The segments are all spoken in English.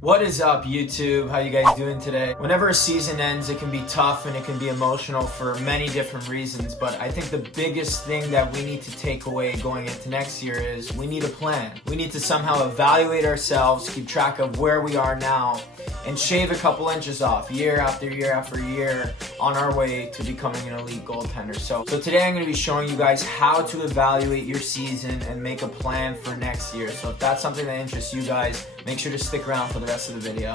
What is up, YouTube? How you guys doing today? Whenever a season ends, it can be tough and it can be emotional for many different reasons, but I think the biggest thing that we need to take away going into next year is we need a plan. We need to somehow evaluate ourselves, keep track of where we are now, and shave a couple inches off year after year after year on our way to becoming an elite goaltender. So today I'm going to be showing you guys how to evaluate your season and make a plan for next year. So if that's something that interests you guys, make sure to stick around for the rest of the video.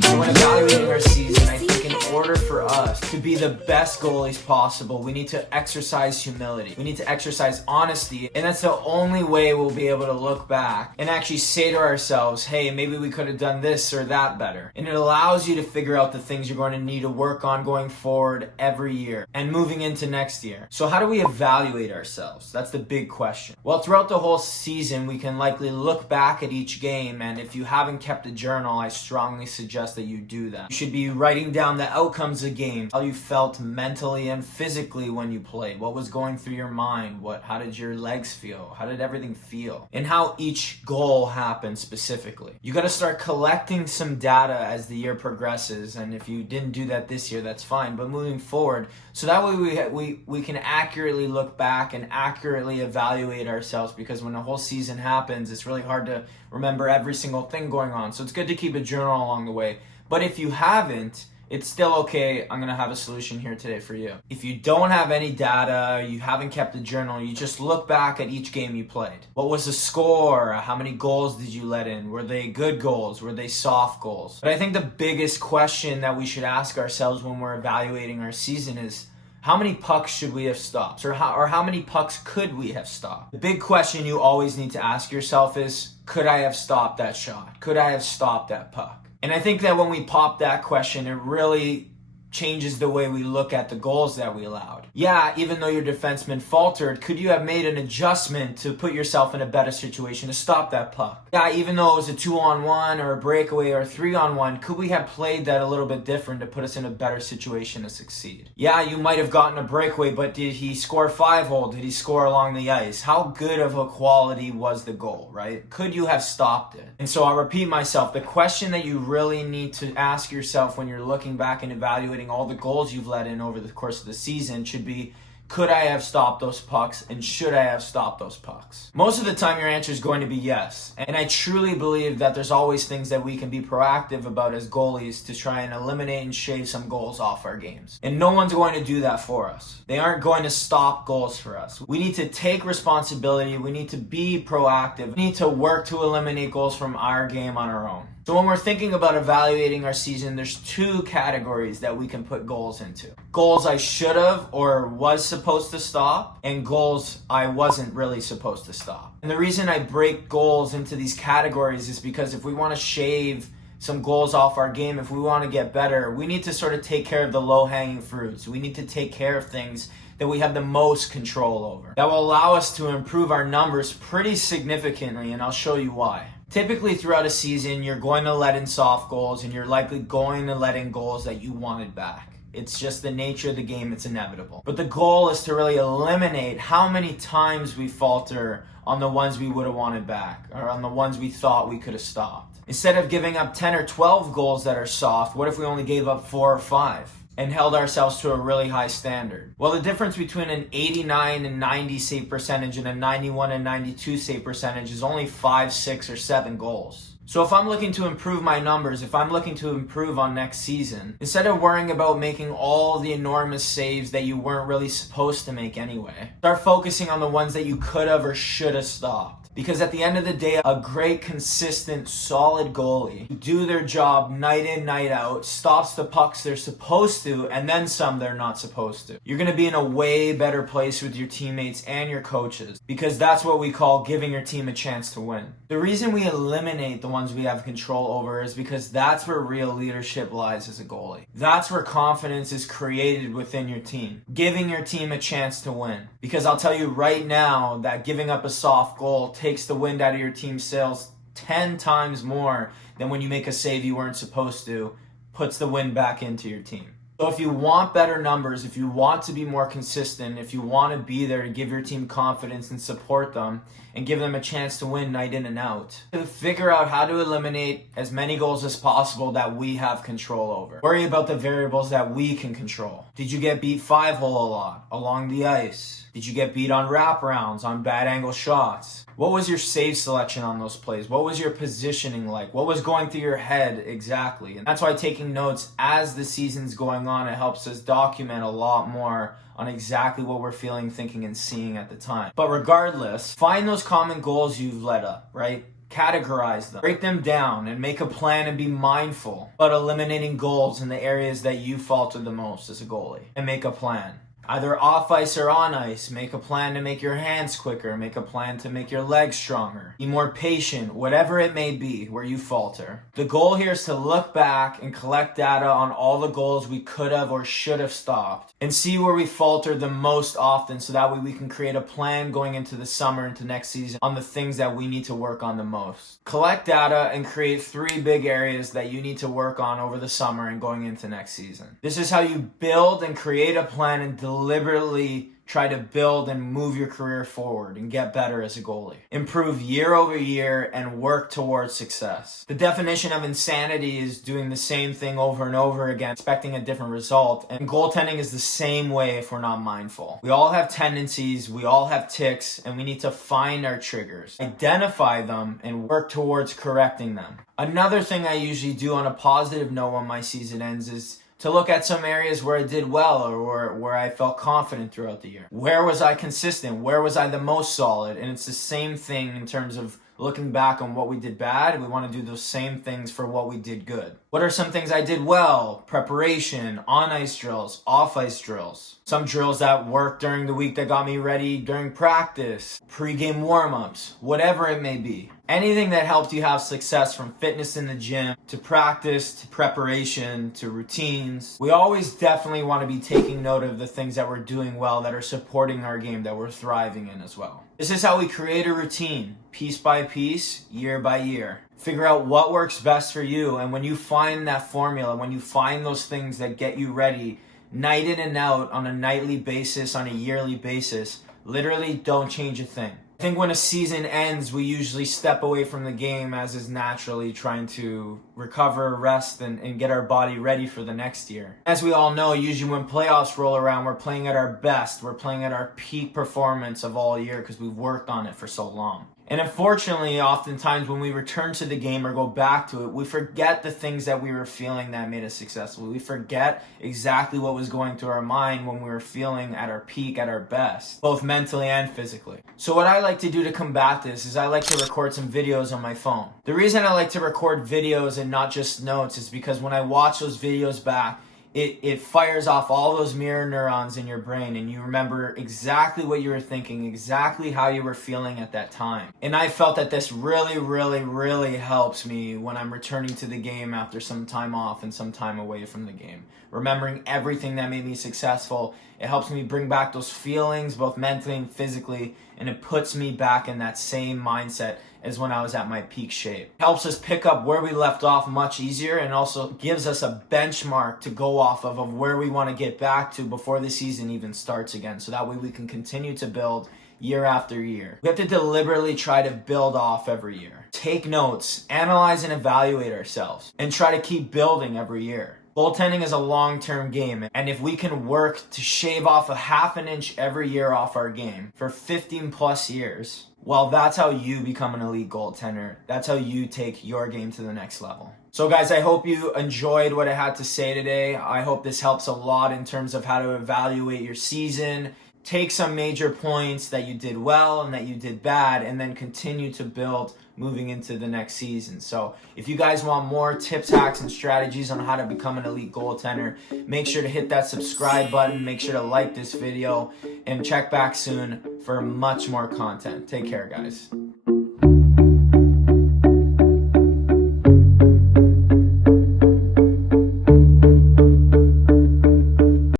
So when evaluating our season, I think in order for us to be the best goalies possible, we need to exercise humility. We need to exercise honesty, and that's the only way we'll be able to look back and actually say to ourselves, hey, maybe we could have done this or that better. And it allows you to figure out the things you're going to need to work on going forward every year and moving into next year. So how do we evaluate ourselves? That's the big question. Well, throughout the whole season, we can likely look back at each game, and if you haven't kept a journal, I strongly suggest that you do that. You should be writing down the outcomes of games, how you felt mentally and physically when you played, what was going through your mind, how did your legs feel, how did everything feel, and how each goal happened specifically. You got to start collecting some data as the year progresses, and if you didn't do that this year, that's fine, but moving forward, so that way we can accurately look back and accurately evaluate ourselves, because when the whole season happens, it's really hard to remember every single thing going on. So it's good to keep a journal along the way. But if you haven't, it's still okay. I'm going to have a solution here today for you. If you don't have any data, you haven't kept a journal, you just look back at each game you played. What was the score? How many goals did you let in? Were they good goals? Were they soft goals? But I think the biggest question that we should ask ourselves when we're evaluating our season is, how many pucks should we have stopped? Or how many pucks could we have stopped? The big question you always need to ask yourself is, could I have stopped that shot? Could I have stopped that puck? And I think that when we pop that question, it really changes the way we look at the goals that we allowed. Yeah, even though your defenseman faltered, could you have made an adjustment to put yourself in a better situation to stop that puck? Yeah, even though it was a 2-on-1 or a breakaway or a 3-on-1, could we have played that a little bit different to put us in a better situation to succeed? Yeah, you might have gotten a breakaway, but did he score 5-hole? Did he score along the ice? How good of a quality was the goal, right? Could you have stopped it? And so I'll repeat myself, the question that you really need to ask yourself when you're looking back and evaluating all the goals you've let in over the course of the season should be, could I have stopped those pucks, and should I have stopped those pucks? Most of the time your answer is going to be yes. And I truly believe that there's always things that we can be proactive about as goalies to try and eliminate and shave some goals off our games. And no one's going to do that for us. They aren't going to stop goals for us. We need to take responsibility. We need to be proactive. We need to work to eliminate goals from our game on our own. So when we're thinking about evaluating our season, there's two categories that we can put goals into. Goals I should have or was supposed to stop, and goals I wasn't really supposed to stop. And the reason I break goals into these categories is because if we want to shave some goals off our game, if we want to get better, we need to sort of take care of the low-hanging fruits. We need to take care of things that we have the most control over. That will allow us to improve our numbers pretty significantly, and I'll show you why. Typically throughout a season, you're going to let in soft goals, and you're likely going to let in goals that you wanted back. It's just the nature of the game, it's inevitable. But the goal is to really eliminate how many times we falter on the ones we would have wanted back, or on the ones we thought we could have stopped. Instead of giving up 10 or 12 goals that are soft, what if we only gave up 4 or 5? And held ourselves to a really high standard? Well, the difference between an 89 and 90 save percentage and a 91 and 92 save percentage is only 5, 6, or 7 goals. So if I'm looking to improve my numbers, if I'm looking to improve on next season, instead of worrying about making all the enormous saves that you weren't really supposed to make anyway, start focusing on the ones that you could have or should have stopped. Because at the end of the day, a great, consistent, solid goalie who do their job night in, night out, stops the pucks they're supposed to, and then some they're not supposed to. You're going to be in a way better place with your teammates and your coaches, because that's what we call giving your team a chance to win. The reason we eliminate the ones we have control over is because that's where real leadership lies as a goalie. That's where confidence is created within your team. Giving your team a chance to win. Because I'll tell you right now that giving up a soft goal takes the wind out of your team's sails 10 times more than when you make a save you weren't supposed to, puts the wind back into your team. So if you want better numbers, if you want to be more consistent, if you want to be there to give your team confidence and support them and give them a chance to win night in and out, to figure out how to eliminate as many goals as possible that we have control over. Worry about the variables that we can control. Did you get beat 5-hole a lot along the ice? Did you get beat on wraparounds, on bad angle shots? What was your save selection on those plays? What was your positioning like? What was going through your head exactly? And that's why taking notes as the season's going on, it helps us document a lot more on exactly what we're feeling, thinking, and seeing at the time. But regardless, find those common goals you've let up, right? Categorize them, break them down, and make a plan and be mindful about eliminating goals in the areas that you falter the most as a goalie. And make a plan. Either off ice or on ice, make a plan to make your hands quicker, make a plan to make your legs stronger, be more patient, whatever it may be where you falter. The goal here is to look back and collect data on all the goals we could have or should have stopped and see where we faltered the most often, so that way we can create a plan going into the summer, into next season, on the things that we need to work on the most. Collect data and create 3 big areas that you need to work on over the summer and going into next season. This is how you build and create a plan and deliberately try to build and move your career forward and get better as a goalie. Improve year over year and work towards success. The definition of insanity is doing the same thing over and over again, expecting a different result. And goaltending is the same way if we're not mindful. We all have tendencies, we all have tics, and we need to find our triggers, identify them, and work towards correcting them. Another thing I usually do on a positive note when my season ends is to look at some areas where I did well or where I felt confident throughout the year. Where was I consistent? Where was I the most solid? And it's the same thing in terms of looking back on what we did bad. We want to do those same things for what we did good. What are some things I did well? Preparation, on-ice drills, off-ice drills. Some drills that worked during the week that got me ready during practice, pre-game warm-ups, whatever it may be. Anything that helped you have success, from fitness in the gym, to practice, to preparation, to routines. We always definitely want to be taking note of the things that we're doing well, that are supporting our game, that we're thriving in as well. This is how we create a routine, piece by piece, year by year. Figure out what works best for you, and when you find that formula, when you find those things that get you ready, night in and out, on a nightly basis, on a yearly basis, literally don't change a thing. I think when a season ends, we usually step away from the game, as is naturally trying to recover, rest, and get our body ready for the next year. As we all know, usually when playoffs roll around, we're playing at our best. We're playing at our peak performance of all year because we've worked on it for so long. And unfortunately, oftentimes when we return to the game or go back to it, we forget the things that we were feeling that made us successful. We forget exactly what was going through our mind when we were feeling at our peak, at our best, both mentally and physically. So what I like to do to combat this is I like to record some videos on my phone. The reason I like to record videos and not just notes is because when I watch those videos back, it fires off all those mirror neurons in your brain, and you remember exactly what you were thinking, exactly how you were feeling at that time. And I felt that this really helps me when I'm returning to the game after some time off and some time away from the game. Remembering everything that made me successful, it helps me bring back those feelings, both mentally and physically, and it puts me back in that same mindset as when I was at my peak shape. It helps us pick up where we left off much easier, and also gives us a benchmark to go off of where we want to get back to before the season even starts again. So that way we can continue to build year after year. We have to deliberately try to build off every year. Take notes, analyze and evaluate ourselves, and try to keep building every year. Goaltending is a long-term game, and if we can work to shave off a half an inch every year off our game for 15 plus years, well, that's how you become an elite goaltender. That's how you take your game to the next level. So guys, I hope you enjoyed what I had to say today. I hope this helps a lot in terms of how to evaluate your season, take some major points that you did well and that you did bad, and then continue to build moving into the next season. So if you guys want more tips, hacks, and strategies on how to become an elite goaltender, make sure to hit that subscribe button, make sure to like this video, and check back soon for much more content. Take care, guys.